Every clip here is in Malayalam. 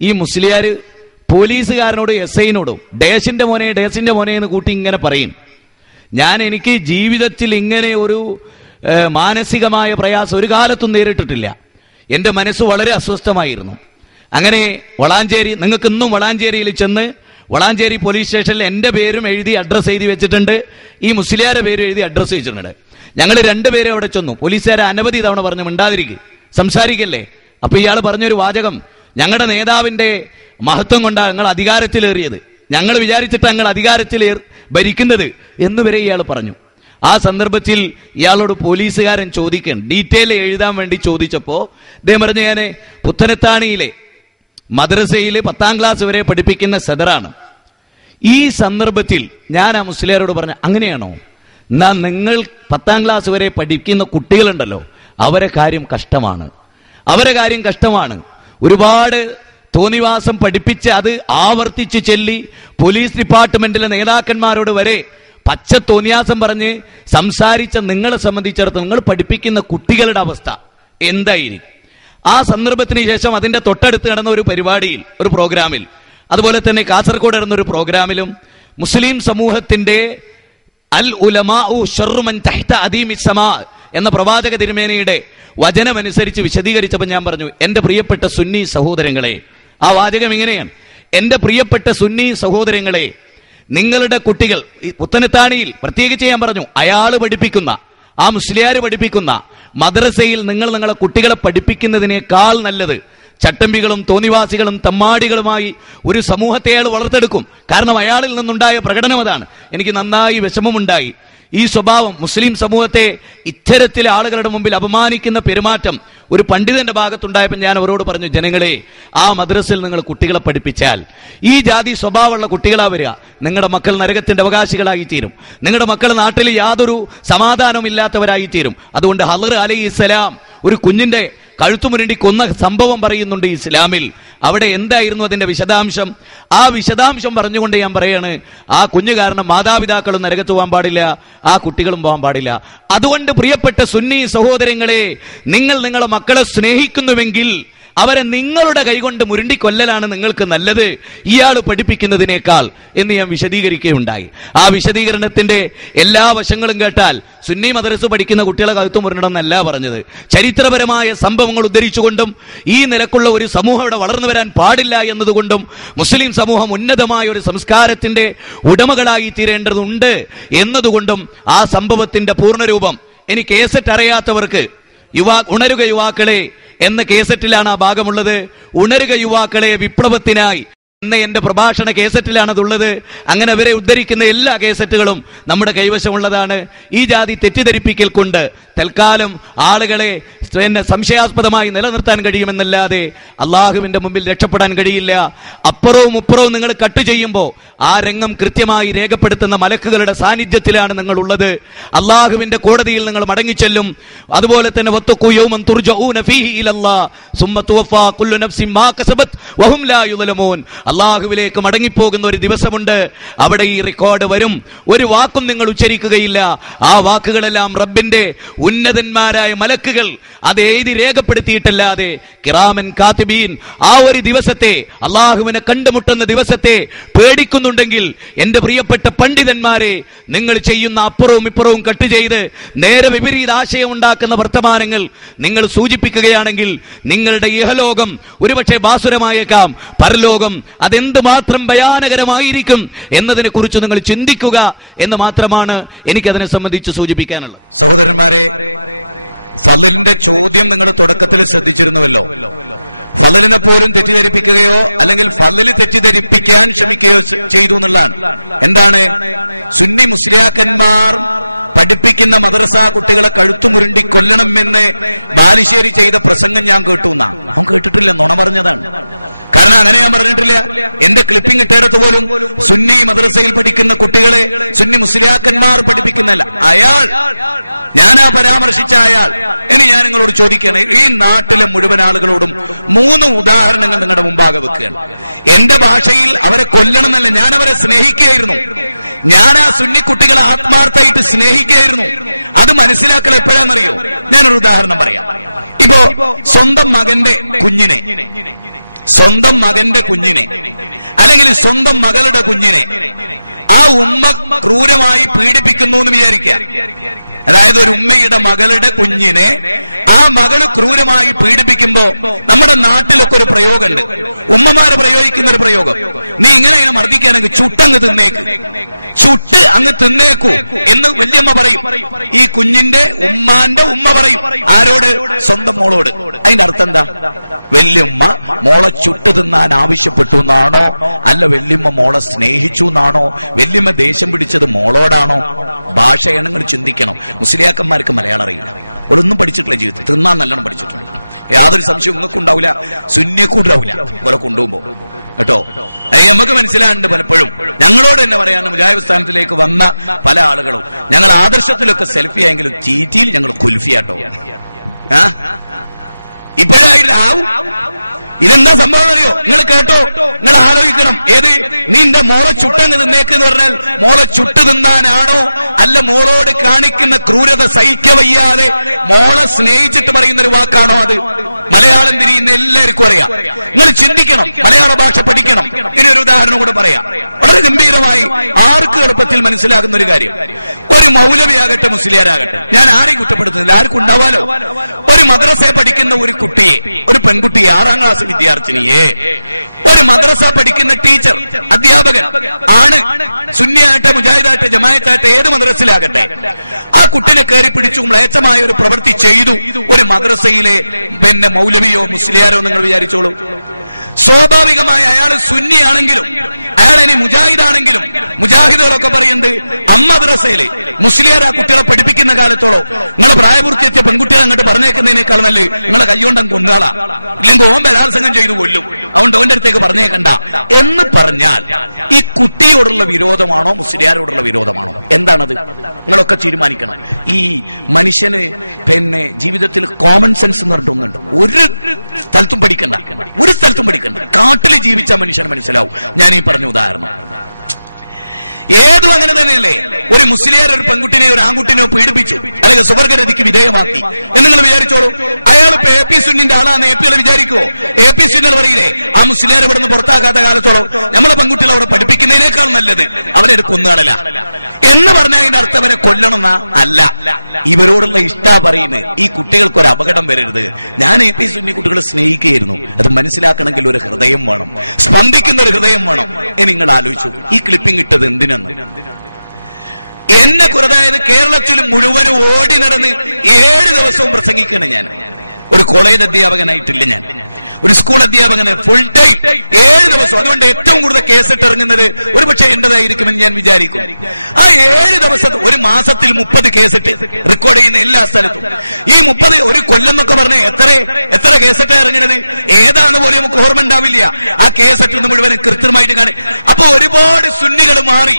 ഈ മുസ്ലിയാർ പോലീസുകാരനോട് SI-നോടും ഡേസിന്റെ മോനെ എന്ന് കൂട്ടി ഇങ്ങനെ പറയും. എനിക്ക് ജീവിതത്തിൽ ഇങ്ങനെ ഒരു മാനസികമായ പ്രയാസം ഒരു കാലത്തും നേരിട്ടിട്ടില്ല. എൻ്റെ മനസ്സ് വളരെ അസ്വസ്ഥമായിരുന്നു. അങ്ങനെ വളാഞ്ചേരി, നിങ്ങൾക്ക് ഇന്നും വളാഞ്ചേരിയിൽ ചെന്ന് വളാഞ്ചേരി പോലീസ് സ്റ്റേഷനിൽ എൻ്റെ പേരും എഴുതി അഡ്രസ്സ് എഴുതി വെച്ചിട്ടുണ്ട്, ഈ മുസ്ലിയാരുടെ പേരും എഴുതി അഡ്രസ്സ് വെച്ചിട്ടുണ്ട്. ഞങ്ങൾ രണ്ടുപേരും അവിടെ ചെന്നു. പോലീസുകാരെ അനവധി തവണ പറഞ്ഞു മിണ്ടാതിരിക്കുക, സംസാരിക്കല്ലേ. അപ്പൊ ഇയാൾ പറഞ്ഞൊരു വാചകം, ഞങ്ങളുടെ നേതാവിന്റെ മഹത്വം കൊണ്ടാണ് ഞങ്ങൾ അധികാരത്തിലേറിയത്, ഞങ്ങൾ വിചാരിച്ചിട്ട് ഞങ്ങൾ അധികാരത്തിൽ ഭരിക്കുന്നത് എന്ന് വരെ ഇയാൾ പറഞ്ഞു. ആ സന്ദർഭത്തിൽ ഇയാളോട് പോലീസുകാരൻ ചോദിക്കാൻ ഡീറ്റെയിൽ എഴുതാൻ വേണ്ടി ചോദിച്ചപ്പോ അദ്ദേഹം പറഞ്ഞു, ഞാൻ പുത്തനത്താണിയിലെ മദ്രസയിൽ 10ാം ക്ലാസ് വരെ പഠിപ്പിക്കുന്ന സദറാണ്. ഈ സന്ദർഭത്തിൽ ഞാൻ ആ മുസ്ലിയാരോട് പറഞ്ഞു, അങ്ങനെയാണോ? എന്നാ നിങ്ങൾ 10ാം ക്ലാസ് വരെ പഠിക്കുന്ന കുട്ടികളുണ്ടല്ലോ, അവരെ കാര്യം കഷ്ടമാണ്. ഒരുപാട് തോന്നിവാസം പഠിപ്പിച്ച് അത് ആവർത്തിച്ച് ചൊല്ലി പോലീസ് ഡിപ്പാർട്ട്മെന്റിലെ നേതാക്കന്മാരോട് വരെ പച്ച തോന്നിയാസം പറഞ്ഞ് സംസാരിച്ച നിങ്ങളെ സംബന്ധിച്ചിടത്തോളം നിങ്ങൾ പഠിപ്പിക്കുന്ന കുട്ടികളുടെ അവസ്ഥ എന്തായിരിക്കും? ആ സന്ദർഭത്തിന് ശേഷം അതിന്റെ തൊട്ടടുത്ത് നടന്ന ഒരു പരിപാടിയിൽ, ഒരു പ്രോഗ്രാമിൽ, അതുപോലെ തന്നെ കാസർഗോഡ് നടന്ന ഒരു പ്രോഗ്രാമിലും മുസ്ലിം സമൂഹത്തിന്റെ അൽ ഉലമാഉ ശർറു മൻ തഹ്ത അദീമിസ് സമാ എന്ന പ്രവാചക തിരുമേനിയുടെ വചനമനുസരിച്ച് വിശദീകരിച്ചപ്പോൾ ഞാൻ പറഞ്ഞു, എന്റെ പ്രിയപ്പെട്ട സുന്നി സഹോദരങ്ങളെ, ആ വാചകം ഇങ്ങനെയാണ്, എന്റെ പ്രിയപ്പെട്ട സുന്നി സഹോദരങ്ങളെ, നിങ്ങളുടെ കുട്ടികൾ പുത്തനത്താണിയിൽ പ്രത്യേകിച്ച് ഞാൻ പറഞ്ഞു, അയാള് പഠിപ്പിക്കുന്ന, ആ മുസ്ലിയാർ പഠിപ്പിക്കുന്ന മദ്രസയിൽ നിങ്ങളുടെ കുട്ടികളെ പഠിപ്പിക്കുന്നതിനേക്കാൾ നല്ലത് ചട്ടമ്പികളും തോന്നിവാസികളും തമ്മാടികളുമായി ഒരു സമൂഹത്തെ അയാൾ വളർത്തെടുക്കും. കാരണം അയാളിൽ നിന്നുണ്ടായ പ്രകടനം അതാണ്. എനിക്ക് നന്നായി വിഷമമുണ്ടായി. ഈ സ്വഭാവം മുസ്ലിം സമൂഹത്തെ ഇത്തരത്തിലെ ആളുകളുടെ മുമ്പിൽ അപമാനിക്കുന്ന പെരുമാറ്റം ഒരു പണ്ഡിതന്റെ ഭാഗത്തുണ്ടായപ്പോൾ ഞാൻ അവരോട് പറഞ്ഞു, ജനങ്ങളെ, ആ മദ്രസയിൽ നിങ്ങൾ കുട്ടികളെ പഠിപ്പിച്ചാൽ ഈ ജാതി സ്വഭാവമുള്ള കുട്ടികളാ വരിക. നിങ്ങളുടെ മക്കൾ നരകത്തിന്റെ അവകാശികളായി തീരും. നിങ്ങളുടെ മക്കൾ നാട്ടിൽ യാതൊരു സമാധാനവും ഇല്ലാത്തവരായി തീരും. അതുകൊണ്ട് ഹളർ അലൈഹിസ്സലാം ഒരു കുഞ്ഞിന്റെ കഴുത്തുമുരണ്ടി കൊന്ന സംഭവം പറയുന്നുണ്ട് ഇസ്ലാമിൽ. അവിടെ എന്തായിരുന്നു അതിന്റെ വിശദാംശം? ആ വിശദാംശം പറഞ്ഞുകൊണ്ട് ഞാൻ പറയാണ്, ആ കുഞ്ഞു കാരണം മാതാപിതാക്കളും നരകത്ത് പോകാൻ പാടില്ല, ആ കുട്ടികളും പോകാൻ പാടില്ല. അതുകൊണ്ട് പ്രിയപ്പെട്ട സുന്നി സഹോദരങ്ങളെ, നിങ്ങളുടെ മക്കളെ സ്നേഹിക്കുന്നുവെങ്കിൽ അവരെ നിങ്ങളുടെ കൈകൊണ്ട് മുരുണ്ടിക്കൊല്ലലാണ് നിങ്ങൾക്ക് നല്ലത് ഇയാൾ പഠിപ്പിക്കുന്നതിനേക്കാൾ എന്ന് ഞാൻ വിശദീകരിക്കുകയുണ്ടായി. ആ വിശദീകരണത്തിന്റെ എല്ലാ വശങ്ങളും കേട്ടാൽ സുന്നി മദ്രസ പഠിക്കുന്ന കുട്ടികളെ കഴുത്തു മുരണ്ടണം എന്നല്ല പറഞ്ഞത്. ചരിത്രപരമായ സംഭവങ്ങൾ ഉദ്ധരിച്ചുകൊണ്ടും ഈ നിലക്കുള്ള ഒരു സമൂഹം ഇവിടെ വളർന്നു വരാൻ പാടില്ല എന്നതുകൊണ്ടും മുസ്ലിം സമൂഹം ഉന്നതമായ ഒരു സംസ്കാരത്തിന്റെ ഉടമകളായി തീരേണ്ടതുണ്ട് എന്നതുകൊണ്ടും ആ സംഭവത്തിന്റെ പൂർണ്ണരൂപം ഇനി കേസറ്റ് അറിയാത്തവർക്ക് ഉണരുക യുവാക്കളെ എന്ന കേസറ്റിലാണ് ആ ഭാഗമുള്ളത്. ഉണരുക യുവാക്കളെ വിപ്ലവത്തിനായി എന്ന എന്റെ പ്രഭാഷണ കേസറ്റിലാണതുള്ളത്. അങ്ങനെ അവരെ ഉദ്ധരിക്കുന്ന എല്ലാ കേസറ്റുകളും നമ്മുടെ കൈവശമുള്ളതാണ്. ഈ ജാതി തെറ്റിദ്ധരിപ്പിക്കൽ കൊണ്ട് തൽക്കാലം ആളുകളെ സംശയാസ്പദമായി നിലനിർത്താൻ കഴിയുമെന്നല്ലാതെ അള്ളാഹുവിന്റെ മുമ്പിൽ രക്ഷപ്പെടാൻ കഴിയില്ല. അപ്പുറവും ഇപ്പുറവും നിങ്ങൾ കട്ട് ചെയ്യുമ്പോൾ ആ രംഗം കൃത്യമായി രേഖപ്പെടുത്തുന്ന മലക്കുകളുടെ സാന്നിധ്യത്തിലാണ് നിങ്ങൾ ഉള്ളത്. അള്ളാഹുവിന്റെ കോടതിയിൽ നിങ്ങൾ മടങ്ങിച്ചെല്ലും. അതുപോലെ തന്നെ വത്തഖൂ യൗമൻ തുർജഊന ഫീഹി ഇലല്ലാഹ് സുമ്മ തുവഫാ കുല്ലു നഫ്സിൻ മാ കസബത് വഹും ലാ യുദ്ലമൂൻ. അള്ളാഹുവിലേക്ക് മടങ്ങിപ്പോകുന്ന ഒരു ദിവസമുണ്ട്. അവിടെ ഈ റെക്കോർഡ് വരും. ഒരു വാക്കും നിങ്ങൾ ഉച്ചരിക്കുകയില്ല. ആ വാക്കുകളെല്ലാം റബ്ബിന്റെ ഉന്നതന്മാരായ മലക്കുകൾ അത് എഴുതി രേഖപ്പെടുത്തിയിട്ടല്ലാതെ കിറാമൻ കാത്തിബീൻ ആ ഒരു ദിവസത്തെ, അള്ളാഹുവിനെ കണ്ടുമുട്ടുന്ന ദിവസത്തെ പേടിക്കുന്നുണ്ടെങ്കിൽ എന്റെ പ്രിയപ്പെട്ട പണ്ഡിതന്മാരെ, നിങ്ങൾ ചെയ്യുന്ന അപ്പുറവും ഇപ്പുറവും കട്ട് ചെയ്ത് നേരെ വിപരീത ആശയം ഉണ്ടാക്കുന്ന വർത്തമാനങ്ങൾ നിങ്ങൾ സൂചിപ്പിക്കുകയാണെങ്കിൽ നിങ്ങളുടെ ഇഹലോകം ഒരുപക്ഷെ ബാസുരമായേക്കാം, പരലോകം അതെന്തുമാത്രം ഭയാനകരമായിരിക്കും എന്നതിനെ കുറിച്ച് നിങ്ങൾ ചിന്തിക്കുക എന്ന് മാത്രമാണ് എനിക്കതിനെ സംബന്ധിച്ച് സൂചിപ്പിക്കാനുള്ളത്. സഹോദരന്മാരെ, ഫളിലിന്റെ ചോദ്യം നിങ്ങൾ തുടക്കത്തിൽ ശ്രദ്ധിച്ചിരുന്നുവല്ലോ. ഫളിലിനെ പോലും തെറ്റിദ്ധരിപ്പിക്കുകയോ അല്ലെങ്കിൽ ഫളിൽ തെറ്റിദ്ധരിപ്പിക്കാൻ ശ്രമിക്കുകയോ ചെയ്തു എന്നുള്ളതാണ്. എന്താണ്? സുന്നി മുസ്ലിയാക്കന്മാർ പഠിപ്പിക്കുന്ന മദ്രസ കുട്ടികളെ കഴുത്തുമുരുണ്ടി കൊല്ലണമെന്ന് ബാലുശ്ശേരി ചെയ്ത പ്രസംഗം ഞാൻ കേട്ടു എന്നാ. അവൻ കേട്ടിട്ടില്ല, നുണ പറഞ്ഞതാണ്. കാരണം അങ്ങനെ ഞാൻ പറഞ്ഞിട്ടില്ല. എന്റെ ക്ലിപ്പിംഗ് ഇട്ടേടത്ത് പോലും സുന്നി മദ്രസയിൽ പഠിക്കുന്ന കുട്ടികളെ സുന്നി മുസ്ലിയാക്കന്മാർ പഠിപ്പിക്കുന്നല്ല. അയാൾ, ഞാനാ പരാമർശിച്ച അയാൾ. ഇനി ഞാൻ നിങ്ങളോട് ചോദിക്കുകയാണ്, ഈ നാട്ടിലെ മുഴുവൻ ആളുകളോടും 3 ഉദാഹരണങ്ങൾ നിങ്ങളുടെ മുമ്പാകെ വെക്കുകയാണ്. എന്റെ ഭാഷയിൽ അവരെ കൊല്ലണം എന്നല്ല, ഞാൻ അവരെ സ്നേഹിക്കുകയായിരുന്നു. ഞാൻ ആ സുന്നി കുട്ടികളെ ആത്മാർത്ഥമായിട്ട് സ്നേഹിക്കുകയായിരുന്നു. അത് മനസ്സിലാക്കൽ എപ്പോഴാണെന്നറിയോ? ഞാനൊരു ഉദാഹരണം പറയാം. ഇപ്പോ സ്വന്തം മകന്റെ കുഞ്ഞിനെ സ്വന്തം മകന്റെ കുഞ്ഞിനെ അല്ലെങ്കിൽ സ്വന്തം മകളുടെ കുഞ്ഞിനെ ആ ഉമ്മ ക്രൂരമായി പീഡിപ്പിക്കുന്നു എന്ന് വിചാരിക്കുക. അതായത് ഒരു ഉമ്മയുടെ മകളുടെ കുഞ്ഞിനെ ആ മകള് ക്രൂരമായി പീഡിപ്പിക്കുമ്പോ നമ്മുടെ നാട്ടിലൊക്കെ ഒരു പ്രയോഗമുണ്ട്, ഉമ്മമാര് പ്രയോഗിക്കുന്ന ഒരു പ്രയോഗം, നീ ഇങ്ങനെ മർദ്ദിക്കുകയാണെങ്കിൽ ചുട്ടങ്ങ് തിന്നേക്ക്, ചുട്ട് അങ്ങ് തിന്നേക്കൂ എന്ന് വല്യമ്മ പറയും. ഈ കുഞ്ഞിന്റെ ഉമ്മാന്റെ ഉമ്മ പറയും. ആരോട്? സ്വന്തം മോളോട്. അതിന്റെ അർത്ഥം എന്താ? വല്യമ്മ മോളെ ചുട്ട് തിന്നാൻ ആവശ്യപ്പെട്ടു എന്നാണോ? അല്ല വല്യമ്മ മോളെ സ്നേഹിച്ചു എന്നാണോ? വല്യമ്മ ദേഷ്യം പിടിച്ചത് മോളോടാണോ? ഭാഷയാണ് നിങ്ങൾ ചിന്തിക്കണം. മുസ്ലിയാക്കന്മാർക്ക് മലയാളം അറിയില്ല, ഒരൊന്നും പഠിച്ചിട്ടില്ല ജീവിതത്തിൽ, തിന്നാൻ നല്ലോണം പഠിച്ചിട്ടുണ്ട്. യാതൊരു സംശയവും നിങ്ങൾക്ക് ഉണ്ടാവില്ല, സുന്നിയക്കും ഉണ്ടാവില്ല പോലെ കൊണ്ടുപോകുമ്പോ കേട്ടോ. നമുക്ക് മനസ്സിലാകുന്നുണ്ട് പലപ്പോഴും. ഞങ്ങളോട് തന്നെ പറയാൻ മുജാഹിദ് സ്ഥാനത്തിലേക്ക് വന്ന പല ആളുകളും ഞങ്ങൾ ആദർശത്തിലൊക്കെ സെൽഫി ആയെങ്കിലും ചീറ്റിയിൽ ഞങ്ങൾ കുൽഫിയാട്ടോ. ഇപ്പോഴായിട്ടാവും. ഇതെന്താ സംഭവം അറിയോ? നിങ്ങൾ കേട്ടോ, നിങ്ങൾ ആലോചിക്കണം. ഏത് നിന്റെ മോളെ ചുട്ടങ്ങ് തിന്നേക്കെന്ന് പറഞ്ഞാൽ മോളെ ചുട്ട് തിന്നാനാണോ? അല്ല മോളോട് കാണിക്കുന്ന ക്രൂരത സഹിക്കവയ്യാതെ മോളെ സ്നേഹിച്ചിട്ട് പറയുന്ന ഒരു വാക്കാണോ അത്? മലയാളം തിരിയുന്ന എല്ലാവർക്കും അറിയാം. നിങ്ങൾ ചിന്തിക്കണം, മലയാള ഭാഷ പഠിക്കണം. ഇനി ഒരു ഉദാഹരണം കൂടെ പറയാം, വളരെ ഗംഭീരമായി ആർക്ക് എളുപ്പത്തിൽ മനസ്സിലാകുന്ന ഒരു കാര്യം. ഒരു മൗലവിയാകട്ടെ മുസ്ലിയാരാകട്ടെ, ഞാൻ ആരെയും കുറ്റപ്പെടുത്തുന്നില്ല, ആർക്കും ഉണ്ടാവാലോ. ഒരു മദ്രസയെ പഠിക്കുന്ന ഒരു കുട്ടിയെ, ഒരു പെൺകുട്ടിയെ, 6ാം ക്ലാസ് വിദ്യാർത്ഥിനിയെ ഒരു മദ്രസ പഠിക്കുന്ന ടീച്ചർ, അധ്യാപകൻ ആണ്, സുന്നിയാകട്ടെ മുജാഹിദാകട്ടെ ജമാഅത്താകട്ടെ ഏത് മദ്രസയിലാകട്ടെ, ആ കുട്ടിനെ കയറി പിടിച്ചു മ്ലേച്ഛമായ ഒരു പ്രവൃത്തി ചെയ്തു ഒരു മദ്രസയിലെ പിന്നെ മൗലവിയോ മുസ്ലിയാരോ നിങ്ങൾ വിചാരിച്ചോളൂ. സ്വാഭാവികമായി അയാൾ സുന്നിയാണെങ്കിലും അയാൾ ഇനി മുജാഹിദാണെങ്കിലും മുജാഹിദുകളൊക്കെ പറയുന്നത് അമ്മദ്രസയില് മുസ്ലിയാർ ആ കുട്ടികളെ പഠിപ്പിക്കുന്ന കാലത്തോളം നിങ്ങളെ പ്രായപൂർത്തിയെത്തിയ പെൺകുട്ടികളെ അങ്ങോട്ട് പറഞ്ഞേക്കുന്നതിനേക്കാൾ നല്ല നിങ്ങളെ കൈകൊണ്ടം കൊന്നാളാ, ഇല്ലെങ്കിൽ ഓൻ ബലാത്സംഗം ചെയ്തു കൊല്ലും, അതുകൊണ്ട് ഓന്റെ അടുത്തേക്ക് പറഞ്ഞേക്കണ്ട എന്ന് പറഞ്ഞാൽ ഈ കുട്ടിയോടുള്ള വിരോധമാണോ മുസ്ലിയാരോടുള്ള വിരോധമാണോ? എന്താണത്? നിങ്ങളൊക്കെ തീരുമാനിക്കണം. ഈ മനുഷ്യന് പിന്നെ ജീവിതത്തിൽ കോമൺ സെൻസ് എന്ന് പറഞ്ഞിട്ടൊന്നുണ്ട്. ഒരു സ്ഥലത്തും പഠിക്കണ്ട, ഒരു സ്ഥലത്തും പഠിക്കണ്ട. കാട്ടിൽ ജീവിച്ച മനുഷ്യന് മനസ്സിലാവും. ഞാൻ ഈ പറഞ്ഞ ഉദാഹരണം ഏതും അങ്ങനെ തന്നെയല്ലേ. ഒരു മുസ്ലിയാർ ഒരു പെൺകുട്ടിനെ ഒരു ആൺകുട്ടിനെയോ പീഡിപ്പിച്ചു അല്ലെങ്കിൽ സുവർഗരതിക്ക് വിധേയമാക്കി എന്ന് നിങ്ങൾ വിചാരിച്ചോളൂ. അയാൾ ഇപ്പൊ എ പി സുന്നിന്റെ ആളാന്ന് എ പി ആൾ വിചാരിക്കുവോ? എ പി സുന്നികൾ പറയില്ലേ ആ മുസ്ലിയാർ ഇവിടെ നിന്ന് പുറത്താക്കാത്ത കാലത്തോളം നമ്മളെ പെൺകുട്ടികൾ അവിടെ പഠിപ്പിക്കുന്നതിനേക്കാൾ നല്ലത് അവരെ കൊന്നുകളല്ല എന്ന് പറഞ്ഞാൽ അതിന്റെ അർത്ഥം അവരെ കൊല്ലണമെന്ന അല്ല. ഇവരോടുള്ള ഇഷ്ടാ പറയുന്നത് ഈ കുട്ടികൾക്ക് ഒരു അപകടം വരരുത്. ഞാൻ എ പി സുന്നി കുട്ടികളെ സ്നേഹിക്കുകയായിരുന്നു. അത് മനസ്സിലാക്കണമെങ്കിൽ ഒരു ഹൃദയം വേണം, സ്പന്ദിക്കുന്ന ഒരു ഹൃദയം വേണം. നിങ്ങൾ ആലോചിച്ചു ഈ ക്ലിപ്പിംഗ് ഇട്ടത് എന്തിനാ? എന്നെ അതായത് കേരളത്തിൽ മുഴുവനും ഓടി നടന്ന് 7 ദിവസവും പ്രസംഗിക്കണം. ഞാൻ ഒരു കോളേജ് അധ്യാപകനായിട്ടില്ല, ഞാൻ ഒരു സ്കൂൾ അധ്യാപകന് ഫുൾ ടൈം 7 ദിവസം. അതുകൊണ്ട് ഏറ്റവും കൂടുതൽ കേസിട്ട് ഇറങ്ങുന്നത് ഒരു പക്ഷേ എന്റേതായിരിക്കുമെന്ന് ഞാൻ വിചാരിക്കും. ആ 7 ദിവസത്തിൽ ഒരു മാസത്തിൽ 30 കേസിട്ട് റെക്കോർഡ് ചെയ്യുന്ന എല്ലാ സ്ഥലത്തും. ഈ 30 ഒരു കൊല്ലം എന്നൊക്കെ പറഞ്ഞ എത്ര കേസിട്ട് ഇറങ്ങുന്നത് ഏതാന്ന് പോലും നമുക്ക് ഓർമ്മ ഉണ്ടാവില്ല. ആ കേസിട്ട് മുഴുവനും കൃത്യമായിട്ട് കാണും. അപ്പൊ ഒരുപാട് സുന്നികൾ മാറി.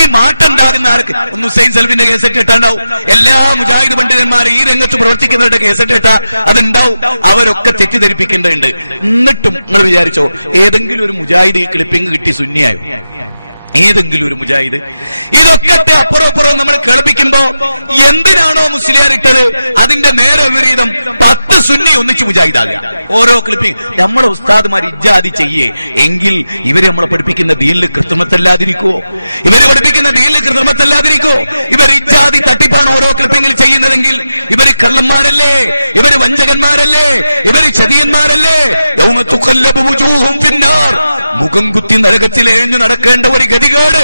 ഈ മാറ്റം ഉണ്ടാകുന്ന ആർക്ക്? ഒന്ന് ഹുസൈൻ സൽഫിന്റെ കേസിട്ട് ഇട്ടുണ്ടാവും, എല്ലാ മുജാഹിദ് പണ്ഡിതന്മാർ ഈ രംഗത്ത് പ്രവർത്തിക്കുന്നവരുടെ കേസിട്ട് ഇട്ടാ അതുണ്ടാവും. അവരൊക്കെ തെറ്റിദ്ധരിപ്പിക്കേണ്ടതുണ്ട്. എന്നിട്ടും നിങ്ങൾ വിചാരിച്ചോ ഏതെങ്കിലും ഒരു മുജാഹിദ് ഈ ക്ലിപ്പിംഗ് കിട്ടി സുന്നിയായോ? ഏതെങ്കിലും ഒരു മുജാഹിദ്? ഇതൊക്കെ അപ്പുറം നമ്മൾ കേൾപ്പിക്കുമ്പോ എന്തിനാണോ മുസ്ലിയാർ ഇട്ടത് അതിന്റെ നേരെ വിപരീതം 10 സുന്നി ഒന്നിച്ച് മുജാഹിദാകുക. ഓരോ ക്ലിപ്പിംഗ് നമ്മളെ ഉസ്താദ്മാർ ഇജ്ജാതി ചെയ്യേ എങ്കിൽ ഇവര് നമ്മളെ പഠിപ്പിക്കുന്ന ദീനിൽ കൃത്രിമത്തല്ലാതിരിക്കുവോ? ഇവര് പഠിപ്പിക്കുന്ന ദീനിൽ കൃത്രിമത്തല്ലാതിരിക്കുവോ? ഇവർ ഇജ്ജാതി തട്ടിപ്പാണ് ഓരോ ക്ലിപ്പിംഗിൽ ചെയ്യുന്നതെങ്കിൽ ഇവര് കള്ളന്മാരല്ലേ? ഇവര് വഞ്ചകന്മാരല്ലേ? ഇവര് ചതിയന്മാരല്ലേ? യൗമ തുഖല്ലബു വുജൂഹും ഫിന്നാർ, മുഖം കുത്തി നരകത്തിൽ എഴഞ്ഞു നടക്കേണ്ട ഒരു ഗതികേട്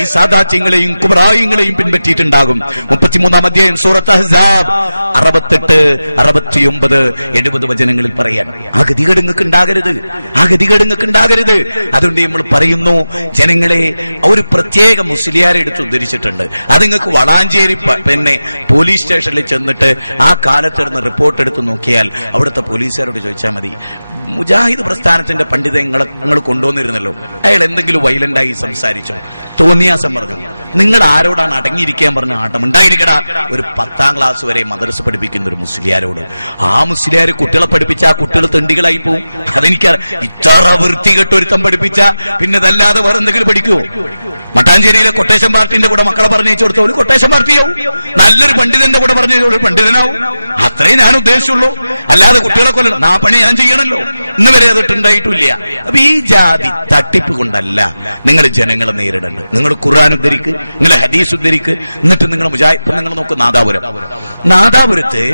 ഈ സാദാത്യങ്ങളെയും കുബ്രായിങ്ങളെയും പിൻപറ്റിയിട്ടുണ്ടാകും. 33-ാം അധ്യായം സൂറത്ത് അഹ്സാബ് 68, 69, 70 വചനങ്ങളിൽ പറയാൻ ആ ഗതികേട് നിങ്ങൾക്ക് ഉണ്ടാകരുത്, ആ ഗതികേട് നിങ്ങൾക്ക് ഉണ്ടാകരുത്. അതുകൊണ്ട് നമ്മൾ പറയുന്നു ജനങ്ങളെ ഒരു പ്രത്യേക മുസ്ലിയാരെ എടുത്ത് ഉദ്ധരിച്ചിട്ടുണ്ട്. അത് നിങ്ങൾക്ക് വളാഞ്ചേരി പിന്നെ പോലീസ് സ്റ്റേഷനിൽ ചെന്നിട്ട് ആ കാലത്തിരുന്ന് റിപ്പോർട്ട് എടുത്ത് നോക്കിയാൽ അവിടുത്തെ പോലീസുകാരോട് ചോദിച്ചാൽ മതി, മുജാഹിദ് പ്രസ്ഥാനത്തിന്റെ പണ്ഡിതങ്ങളെ നിങ്ങൾ കൊണ്ടുവന്നിരുന്നല്ലോ, അയാൾ എന്തെങ്കിലും വയലന്റായി സംസാരിച്ചോ, തോന്നിയാസം പറഞ്ഞു, നിങ്ങൾ ആരോടാണ് അടങ്ങിയിരിക്കാൻ പറഞ്ഞ ആട്ടം ഉണ്ടായിരിക്കടാ? ഒരു 10ാം ക്ലാസ് വരെ മദ്രസ പഠിപ്പിക്കുന്ന ഒരു മുസ്ലിയാരോട്. ആ മുസ്ലിയാർ കുട്ടികളെ പഠിപ്പിച്ച ആ കുട്ടികൾ തെണ്ടികളായി പോവും. അതെനിക്ക് ഇത്ര വൃത്തികെട്ടൊരുത്തം പഠിപ്പിച്ച പിന്നെ അതല്ലാതെ വേറെ എന്തെങ്കിലും പഠിക്കുവോ? മട്ടാഞ്ചേരിയിലെ കൊട്ടേഷൻ പാർട്ടിന്റെ കൂടെ മക്കളെ പറഞ്ഞയച്ചു കൊടുത്ത ഒരു കൊട്ടേഷൻ പാർട്ടിയാവും, നല്ലൊരു പണ്ഡിതന്റെ കൂടെ പറഞ്ഞു ഒരു പണ്ഡിതനാവും. അത്രേ ഞാൻ ഉദ്ദേശിച്ചുള്ളൂ. അല്ലാതെ കുട്ടികളെ കൊല്ലണം, ആ പണി ഞാൻ ചെയ്യണല്ലോ. ഇന്ന് വരെ അതിട്ടുണ്ടായിട്ടില്ല. അപ്പൊ ഈ ജാതി തട്ടിപ്പ് കൊണ്ടല്ല നിങ്ങൾ ജനങ്ങളെ നേരിടേണ്ടത്. നിങ്ങൾ ഖുർആൻ ഉദ്ധരിക്ക്, നിങ്ങൾ ഹദീസ് ഉദ്ധരിക്ക്, എന്നിട്ട് നിങ്ങൾ മുജാഹിദ്. നിങ്ങൾ നോക്ക് നാദാപുരത്ത്